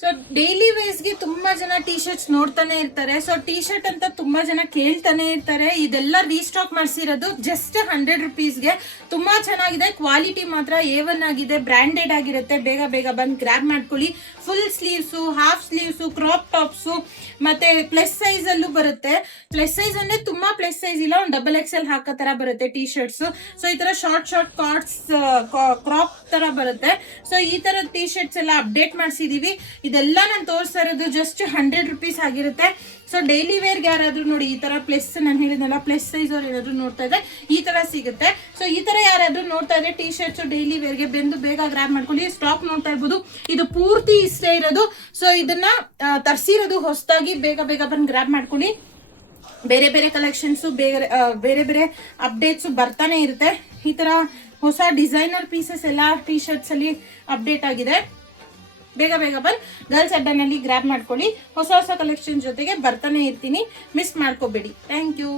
So daily ವೇಸ್ಗೆ ತುಂಬಾ ಜನ T shirts ನೋಡ್ತಾನೆ ಇರ್ತಾರೆ. ಸೊ ಟಿ ಶರ್ಟ್ ಅಂತ ತುಂಬಾ ಜನ ಕೇಳ್ತಾನೆ ಇರ್ತಾರೆ. ಇದೆಲ್ಲ ರೀಸ್ಟಾಕ್ ಮಾಡಿಸಿರೋದು ಜಸ್ಟ್ 100 ರುಪೀಸ್ಗೆ. ತುಂಬಾ ಚೆನ್ನಾಗಿದೆ, ಕ್ವಾಲಿಟಿ ಮಾತ್ರ A1 ಆಗಿದೆ, ಬ್ರ್ಯಾಂಡೆಡ್ ಆಗಿರುತ್ತೆ. ಬೇಗ ಬೇಗ ಬಂದು ಗ್ರ್ಯಾಬ್ ಮಾಡ್ಕೊಳ್ಳಿ. Full sleeves, half sleeves, crop tops ಮತ್ತೆ ಪ್ಲಸ್ ಸೈಜ್ ಅಲ್ಲೂ ಬರುತ್ತೆ. ಪ್ಲಸ್ ಸೈಜ್ ಅಂದ್ರೆ ತುಂಬಾ ಪ್ಲಸ್ ಸೈಜ್ ಇಲ್ಲ, ಒಂದು XXL ಹಾಕೋ ತರ ಬರುತ್ತೆ ಟಿ ಶರ್ಟ್ಸ್. ಸೊ ಈ ತರ ಶಾರ್ಟ್ ಕಾರ್ಡ್ಸ್ ಕ್ರಾಪ್ ತರ ಬರುತ್ತೆ. ಸೊ ಈ ತರ ಟಿ ಶರ್ಟ್ಸ್ ಎಲ್ಲ ಅಪ್ಡೇಟ್ ಮಾಡಿಸಿದೀವಿ. ಇದೆಲ್ಲ ನಾನು ತೋರಿಸ್ತಾ ಇರೋದು ಜಸ್ಟ್ 100 ರುಪೀಸ್ ಆಗಿರುತ್ತೆ. ಸೊ ಡೈಲಿ ವೇರ್ಗೆ ಯಾರಾದ್ರೂ ನೋಡಿ ಈ ತರ ಪ್ಲಸ್, ನಾನು ಹೇಳಿದ್ನಲ್ಲ ಪ್ಲಸ್ ಸೈಜ್ ಅವ್ರು ಏನಾದ್ರು ನೋಡ್ತಾ ಇದ್ರೆ ಈ ತರ ಸಿಗುತ್ತೆ. ಸೊ ಈ ತರ ಯಾರಾದ್ರೂ ನೋಡ್ತಾ ಇದ್ರೆ ಟಿ ಶರ್ಟ್ಸ್ ಡೈಲಿ ವೇರ್ಗೆ ಬೆಂದು ಬೇಗ ಗ್ರ್ಯಾಬ್ ಮಾಡ್ಕೊಳ್ಳಿ. ಸ್ಟಾಕ್ ನೋಡ್ತಾ ಇರ್ಬೋದು, ಇದು ಪೂರ್ತಿ ಇಷ್ಟೇ ಇರೋದು. ಸೊ ಇದನ್ನ ತರಿಸಿರೋದು ಹೊಸದಾಗಿ, ಬೇಗ ಬೇಗ ಬಂದು ಗ್ರ್ಯಾಬ್ ಮಾಡ್ಕೊಳ್ಳಿ. ಬೇರೆ ಬೇರೆ ಕಲೆಕ್ಷನ್ಸ್, ಬೇರೆ ಬೇರೆ ಅಪ್ಡೇಟ್ಸ್ ಬರ್ತಾನೆ ಇರುತ್ತೆ. ಈ ತರ ಹೊಸ ಡಿಸೈನರ್ ಪೀಸಸ್ ಎಲ್ಲ ಟಿ ಶರ್ಟ್ಸ್ ಅಲ್ಲಿ ಅಪ್ಡೇಟ್ ಆಗಿದೆ. ಬೇಗ ಬೇಗ ಬಂದು ಗರ್ಲ್ಸ್ ಅಡ್ಡಾನಲ್ಲಿ ಗ್ರ್ಯಾಬ್ ಮಾಡ್ಕೊಳ್ಳಿ. ಹೊಸ ಹೊಸ ಕಲೆಕ್ಷನ್ ಜೊತೆಗೆ ಬರ್ತಾನೆ ಇರ್ತೀನಿ, ಮಿಸ್ ಮಾಡ್ಕೋಬೇಡಿ. Thank you.